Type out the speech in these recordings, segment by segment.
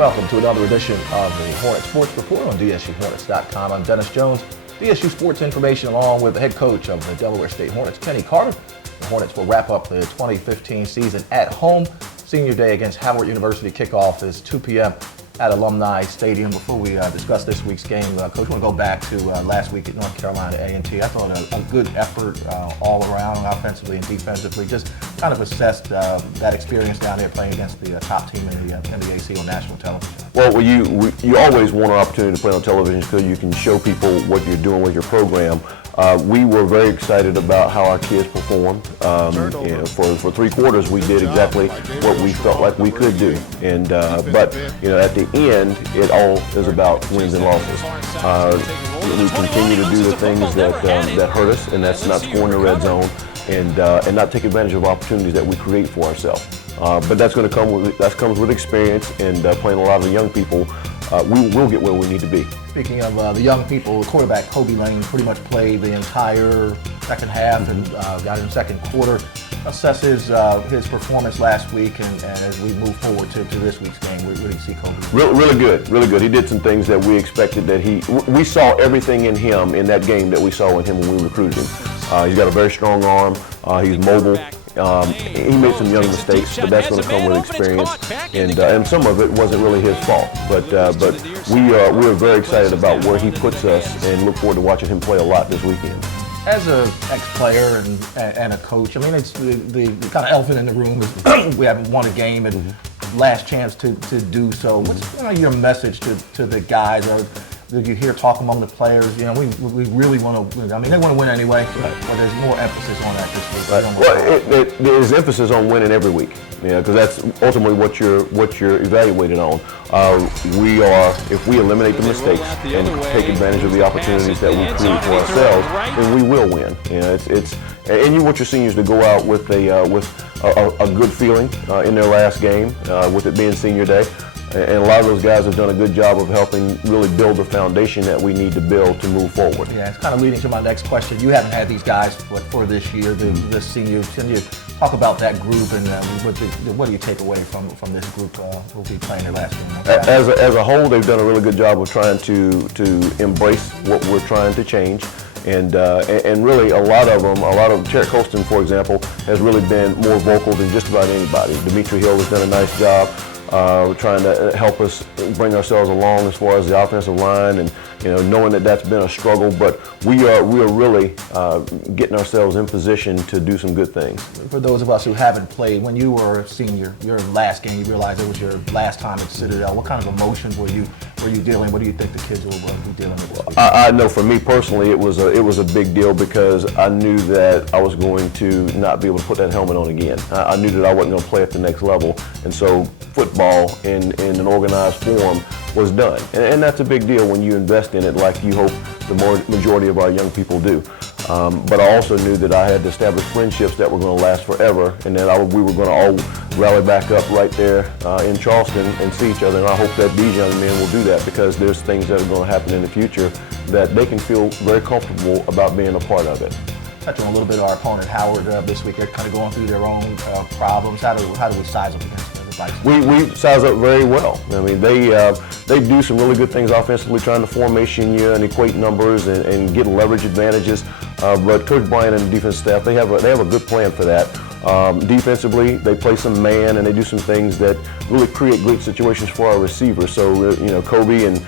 welcome to another edition of the Hornet Sports Report on DSUHornets.com. I'm Dennis Jones, DSU Sports Information, along with the head coach of the Delaware State Hornets, Kenny Carter. The Hornets will wrap up the 2015 season at home. Senior day against Howard University. Kickoff is 2 p.m. at Alumni Stadium. Before we discuss this week's game, Coach, I want to go back to last week at North Carolina A&T. I thought a good effort all around, offensively and defensively. Just kind of assessed that experience down there playing against the top team in the AC on national television. Well, you always want an opportunity to play on television because you can show people what you're doing with your program. We were very excited about how our kids performed. For 3 quarters, we did exactly what we felt like we could do. And but at the end, it all is about wins and losses. We continue to do the things that hurt us, and that's not scoring the red zone and not take advantage of opportunities that we create for ourselves. But that's going to comes with experience and playing a lot of the young people. We will get where we need to be. Speaking of the young people, quarterback Kobe Lane pretty much played the entire second half and got in the second quarter. Assesses his performance last week, and as we move forward to this week's game, we really see Kobe. Really good. He did some things that we expected we saw everything in him in that game that we saw in him when we recruited him. He's got a very strong arm. He's mobile. He made some young mistakes, but that's going to come with experience, and some of it wasn't really his fault. But we are very excited about where he puts us, and look forward to watching him play a lot this weekend. As an ex-player and a coach, I mean, it's the kind of elephant in the room is we haven't won a game and last chance to do so. What's your message to the guys? Or do you hear talk among the players? We really want to. I mean, they want to win anyway, but there's more emphasis on that this week. Right. Well, there's emphasis on winning every week, because that's ultimately what you're evaluated on. If we eliminate the mistakes and take advantage of the opportunities that we create for ourselves, then we will win. And you want your seniors to go out with a good feeling in their last game, with it being senior day. And a lot of those guys have done a good job of helping really build the foundation that we need to build to move forward. Yeah, it's kind of leading to my next question. You haven't had these guys for this year, the seniors. Can you talk about that group and what do you take away from this group who'll be playing their last game? As a whole, they've done a really good job of trying to embrace what we're trying to change. And really a lot of Cherrick Colston, for example, has really been more vocal than just about anybody. Dimitri Hill has done a nice job. Trying to help us bring ourselves along as far as the offensive line, and knowing that that's been a struggle, but we are really getting ourselves in position to do some good things. For those of us who haven't played, when you were a senior, your last game, you realized it was your last time at Citadel. What kind of emotions were you dealing? What do you think the kids will be dealing with? I know for me personally, it was a big deal because I knew that I was going to not be able to put that helmet on again. I knew that I wasn't going to play at the next level, and so football in an organized form was done. And that's a big deal when you invest in it like you hope the majority of our young people do. But I also knew that I had to establish friendships that were going to last forever, and that we were going to all rally back up right there in Charleston and see each other. And I hope that these young men will do that, because there's things that are going to happen in the future that they can feel very comfortable about being a part of it. Touching a little bit of our opponent Howard this week, they're kind of going through their own problems. How do we size up against them? We size up very well. I mean, they do some really good things offensively, trying to formation you and equate numbers and get leverage advantages. But Coach Bryant and the defense staff, they have a good plan for that. Defensively, they play some man and they do some things that really create great situations for our receivers. So Kobe, and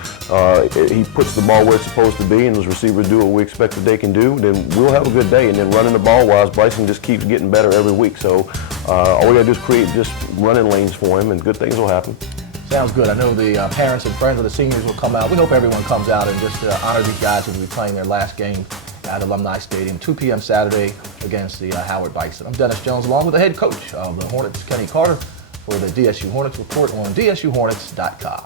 he puts the ball where it's supposed to be, and those receivers do what we expect that they can do. Then we'll have a good day. And then running the ball wise, Bryson just keeps getting better every week. So all we gotta do is create just running lanes for him, and good things will happen. Sounds good. I know the parents and friends of the seniors will come out. We hope everyone comes out and just honor these guys who will be playing their last game at Alumni Stadium, 2 p.m. Saturday against the Howard Bison. I'm Dennis Jones, along with the head coach of the Hornets, Kenny Carter, for the DSU Hornets Report on DSUHornets.com.